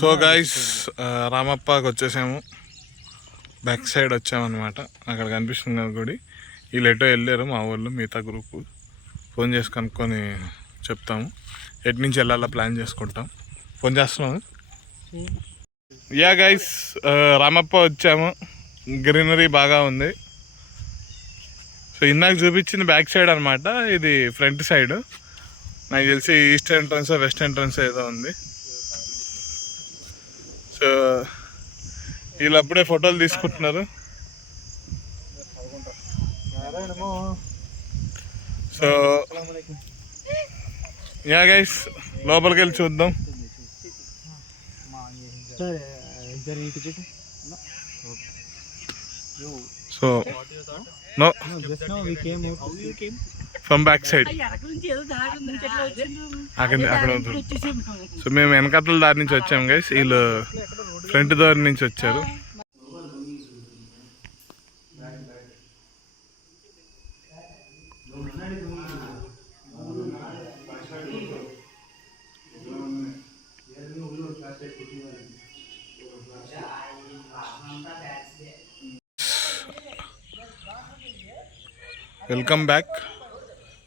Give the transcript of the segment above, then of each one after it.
So guys రామప్పకి వచ్చేసాము. Back side వచ్చామన్నమాట. అక్కడ కనిపిస్తుంది కదా గుడి. వీళ్ళు ఎటో వెళ్ళారు మా వాళ్ళు, మిగతా గ్రూప్. ఫోన్ చేసి కనుక్కొని చెప్తాము. ఎటు నుంచి వెళ్ళాలా ప్లాన్ చేసుకుంటాం. ఫోన్ చేస్తున్నాము. యా గైస్ రామప్ప వచ్చాము. గ్రీనరీ బాగా ఉంది. సో ఇందాక చూపించింది బ్యాక్ సైడ్ అనమాట. ఇది ఫ్రంట్ సైడ్. నాకు తెలిసి ఈస్ట్ ఎంట్రన్స్ వెస్ట్ ఎంట్రన్స్ ఏదో ఉంది. సో వీళ్ళు అప్పుడే ఫోటోలు తీసుకుంటున్నారు. సో యా గైస్ లోపలికి వెళ్ళి చూద్దాం. So know from back side అక్కడ. సో మేము వెనకతల దారి నుంచి వచ్చాము గైస్. వీళ్ళు ఫ్రంట్ దారి నుంచి వచ్చారు. Welcome back.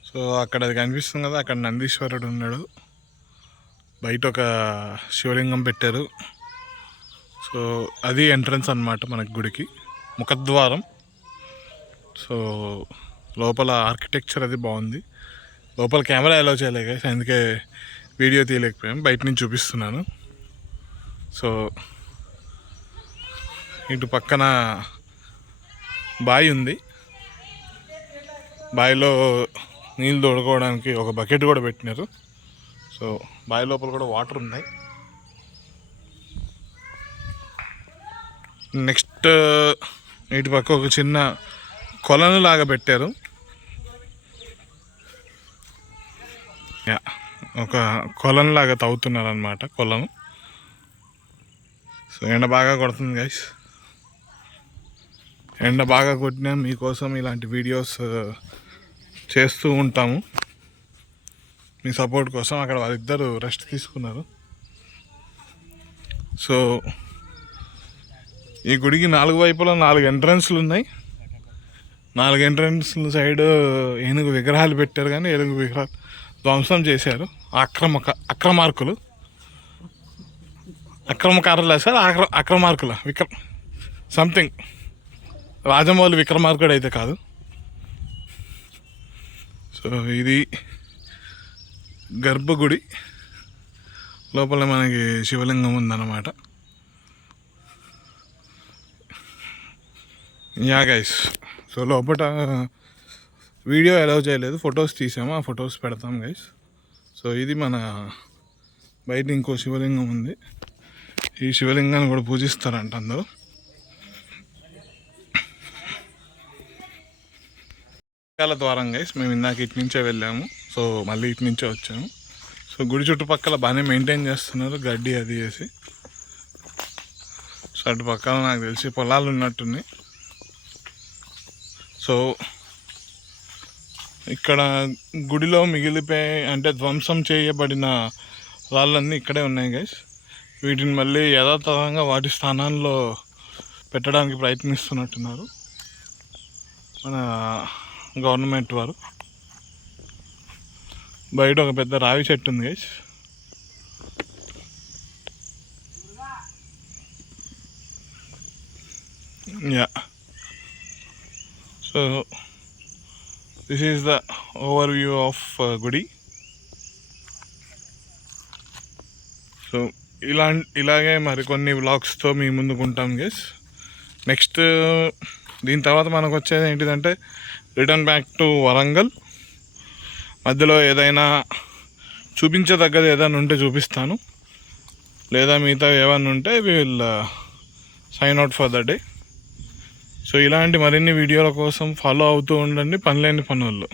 సో అక్కడ అది కనిపిస్తుంది కదా, అక్కడ నందీశ్వరుడు ఉన్నాడు. బయట ఒక శివలింగం పెట్టారు. సో అది ఎంట్రన్స్ అన్నమాట మనకి గుడికి, ముఖద్వారం. సో లోపల ఆర్కిటెక్చర్ అది బాగుంది. లోపల కెమెరా అలౌ చేయలేదు కదా, అందుకే వీడియో తీయలేకపోయాం. బయట నుంచి చూపిస్తున్నాను. సో ఇటు పక్కన బావి ఉంది. బావిలో నీళ్ళు తోడుకోవడానికి ఒక బకెట్ కూడా పెట్టినారు. సో బావి లోపల కూడా వాటర్ ఉన్నాయి. నెక్స్ట్ ఇటు పక్క ఒక చిన్న కొలను లాగా పెట్టారు. ఒక కొలను లాగా తవ్వుతున్నారు అన్నమాట, కొలను. సో ఎండ బాగా కొడుతుంది గైస్. ఎండ బాగా కొట్టినా మీకోసం ఇలాంటి వీడియోస్ చేస్తూ ఉంటాము, మీ సపోర్ట్ కోసం. అక్కడ వాళ్ళిద్దరు రెస్ట్ తీసుకున్నారు. సో ఈ గుడికి 4 వైపులా 4 ఎంట్రన్స్లు ఉన్నాయి. 4 ఎంట్రన్స్ల సైడ్ ఏనుగు విగ్రహాలు పెట్టారు, కానీ ఏనుగు విగ్రహాలు ధ్వంసం చేశారు అక్రమార్కులు. అక్రమకారులే సార్, అక్రమార్కుల సంథింగ్. రాజమౌళి విక్రమార్కుడు అయితే కాదు. సో ఇది గర్భగుడి. లోపల మనకి శివలింగం ఉందన్నమాట. యా గైస్, సో లోపల వీడియో అలౌ చేయలేదు, ఫొటోస్ తీసాము. ఆ ఫొటోస్ పెడతాం గైస్. సో ఇది మన బయట ఇంకో శివలింగం ఉంది. ఈ శివలింగాన్ని కూడా పూజిస్తారంట అందరూ. ద్వారం గైస్, మేము ఇందాక ఇటు నుంచే వెళ్ళాము. సో మళ్ళీ ఇటు నుంచే వచ్చాము. సో గుడి చుట్టుపక్కల బాగానే మెయింటైన్ చేస్తున్నారు, గడ్డి అది వేసి. సో అటుపక్కల నాకు తెలిసి పొలాలు ఉన్నట్టున్నాయి. సో ఇక్కడ గుడిలో మిగిలిపోయి అంటే ధ్వంసం చేయబడిన రాళ్ళన్నీ ఇక్కడే ఉన్నాయి గైస్. వీటిని మళ్ళీ యథాతథంగా వాటి స్థానాల్లో పెట్టడానికి ప్రయత్నిస్తున్నట్టున్నారు మన గవర్నమెంట్ వారు. బయట ఒక పెద్ద రావి చెట్టు ఉంది guys. Yeah, so this is the over view of గుడి. సో ఇలాగే మరికొన్ని వ్లాగ్స్తో మీ ముందుకు ఉంటాం గైస్. నెక్స్ట్ దీని తర్వాత మనకు వచ్చేది ఏంటిదంటే రిటర్న్ బ్యాక్ టు వరంగల్. మధ్యలో ఏదైనా చూపించదగ్గది ఏదైనా ఉంటే చూపిస్తాను, లేదా మిగతా ఏమైనా ఉంటే we will sign out for the day. So ఇలాంటి మరిన్ని వీడియోల కోసం ఫాలో అవుతూ ఉండండి పనిలేని పనులు.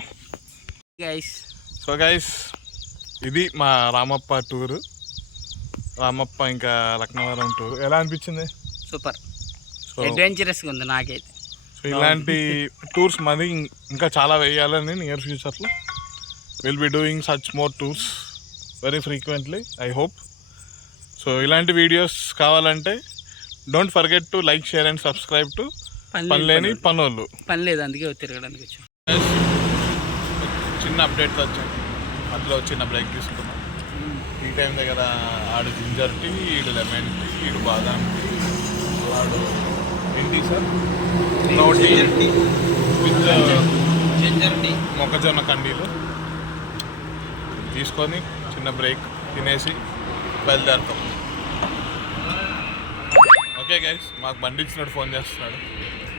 సో గైస్, ఇది మా రామప్ప టూరు. రామప్ప ఇంకా లక్నవరం టూర్ ఎలా అనిపించింది? సూపర్, అడ్వెంచరస్గా ఉంది నాకైతే. సో ఇలాంటి టూర్స్ మరి ఇంకా చాలా వేయాలని నియర్ ఫ్యూచర్లో will be doing such more tours very frequently, I hope. So ఇలాంటి వీడియోస్ కావాలంటే don't forget to like, share and subscribe to Panileni Panollu. పని లేదు, అందుకే తిరగడానికి వచ్చాం. చిన్న అప్డేట్స్ వచ్చాయి, అందులో చిన్న బ్రేక్ తీసుకున్నాం. ఈ టైం దగ్గర ఆడు జింజర్ టీ, ఈడు లెమన్ టీ, ఈడు బాదాం టీ, వాడు ఏంటి sir tea with ginger tea, మొక్కజొన్న కండీలు తీసుకొని చిన్న బ్రేక్ తినేసి బయలుదేరుతాం. ఓకే గైస్, మాకు బండి ఇచ్చినట్టు ఫోన్ చేస్తున్నాడు.